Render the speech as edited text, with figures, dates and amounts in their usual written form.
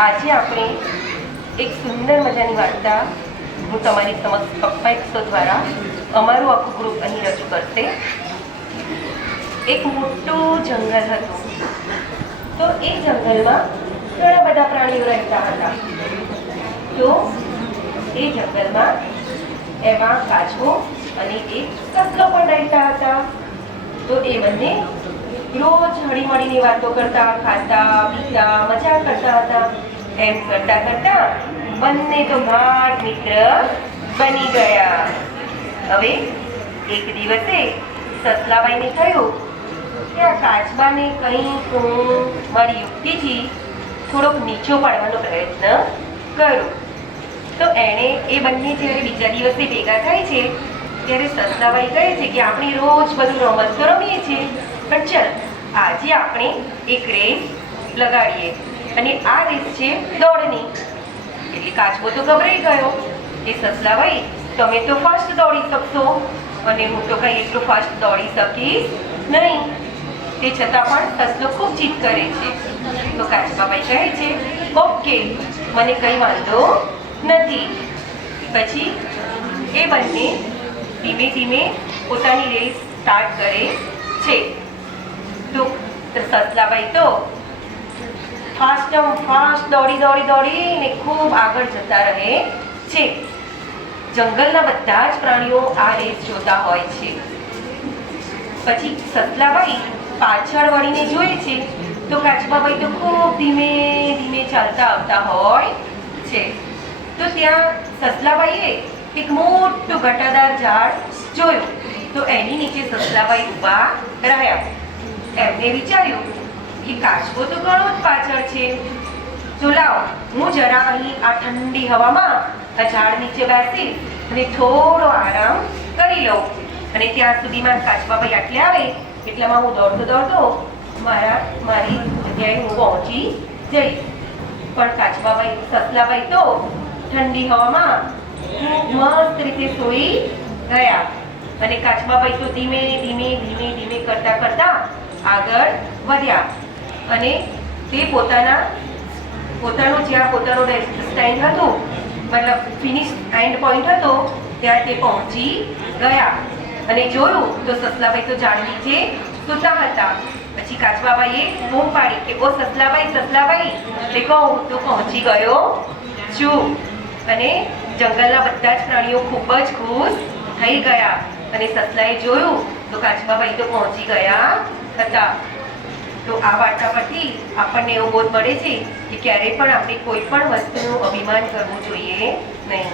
આજે આપણે એક સુંદર મજાની વાર્તા હું તમારી સમક્ષ પપ્પા 100 દ્વારા અમારું આખું ગ્રુપ અહીં રજૂ કરશે। એક મોટું જંગલ હતું, તો એ જંગલમાં ઘણા બધા પ્રાણીઓ રહેતા હતા। તો એ જંગલમાં એમાં કાચબો અને એક સસલો પણ રહેતા હતા। તો એ બંને રોજ હળી મળીને વાતો કરતા, ખાતા પીતા મજા કરતા હતા। એમ કરતા કરતા બંને તો ગાઢ મિત્ર બની ગયા। હવે એક દિવસે સસલાબાઈને થયું કે આ કાચબાને કંઈક મારી યુક્તિથી થોડોક નીચો પાડવાનો પ્રયત્ન કરું। તો એણે એ બંને જ્યારે બીજા દિવસે ભેગા થાય છે ત્યારે સસલાબાઈ કહે છે કે આપણે રોજ બધું રમત તો રમીએ છીએ, પણ ચાલ આજે આપણે એક રેસ લગાડીએ અને આ રેસ છે દોડની। એટલે કાચબો તો ગભરાઈ ગયો કે સસલાબાઈ તમે તો ફાસ્ટ દોડી શકશો અને હું તો કંઈ એટલું ફાસ્ટ દોડી શકીશ નહીં। તે છતાં પણ સસલો ખૂબ જીદ કરે છે। તો કાચબાબાઈ કહે છે ઓકે, મને કંઈ વાંધો નથી। પછી એ બંને ધીમે ધીમે પોતાની રેસ સ્ટાર્ટ કરે છે। તો સસલાબાઈ તો ફાસ્ટ દોડીને ખૂબ આગળ જતા રહે છે। જંગલના બધા જ પ્રાણીઓ આ રેસ જોતા હોય છે। પછી સસલાબાઈ પાછળ વળીને જોઈએ છે તો કાચબાબાઈ તો ખૂબ ધીમે ધીમે ચાલતા આવતા હોય છે। તો ત્યાં સસલાબાઈએ એક મોટું ઘટાદાર ઝાડ જોયું, તો એની નીચે સસલાબાઈ ઊભા રહ્યા। એમને વિચાર્યું કે કાચબો તો ઘણો જ પાછળ છે, તો લાવો હું જરા અહીં આ ઠંડી હવામાં આ ઝાડ નીચે બેસી અને થોડો આરામ કરી લઉં અને ત્યાં સુધીમાં કાચબાબાઈ આટલે આવે એટલામાં હું દોડતો મારી જગ્યાએ હું પહોંચી જઈશ। પણ કાચબાબાઈ સસલાબાઈ તો ઠંડી હવામાં ખૂબ મસ્ત રીતે સૂઈ ગયા અને કાચબાબાઈ તો ધીમે ધીમે કરતા આગળ વધ્યા અને તે પોતાનું જ્યાં પોતાનો સ્ટેન્ડ હતું, મતલબ ફિનિશ એન્ડ પોઈન્ટ હતો, ત્યાં તે પહોંચી ગયા અને જોયું તો સસલાબાઈ તો ઝાડ નીચે સૂતા હતા। પછી કાચબાબાઈએ બૂમ પાડી કે ઓ સસલાબાઈ દેખો હું તો પહોંચી ગયો છું। અને જંગલના બધા જ પ્રાણીઓ ખૂબ જ ખુશ થઈ ગયા અને સસલાએ જોયું તો કાચબાબાઈ તો પહોંચી ગયા હતા। તો આ વાર્તા પરથી આપણને એવો બોધ મળે છે કે ક્યારેય પણ આપણે કોઈ પણ વસ્તુનું અભિમાન કરવું જોઈએ નહીં।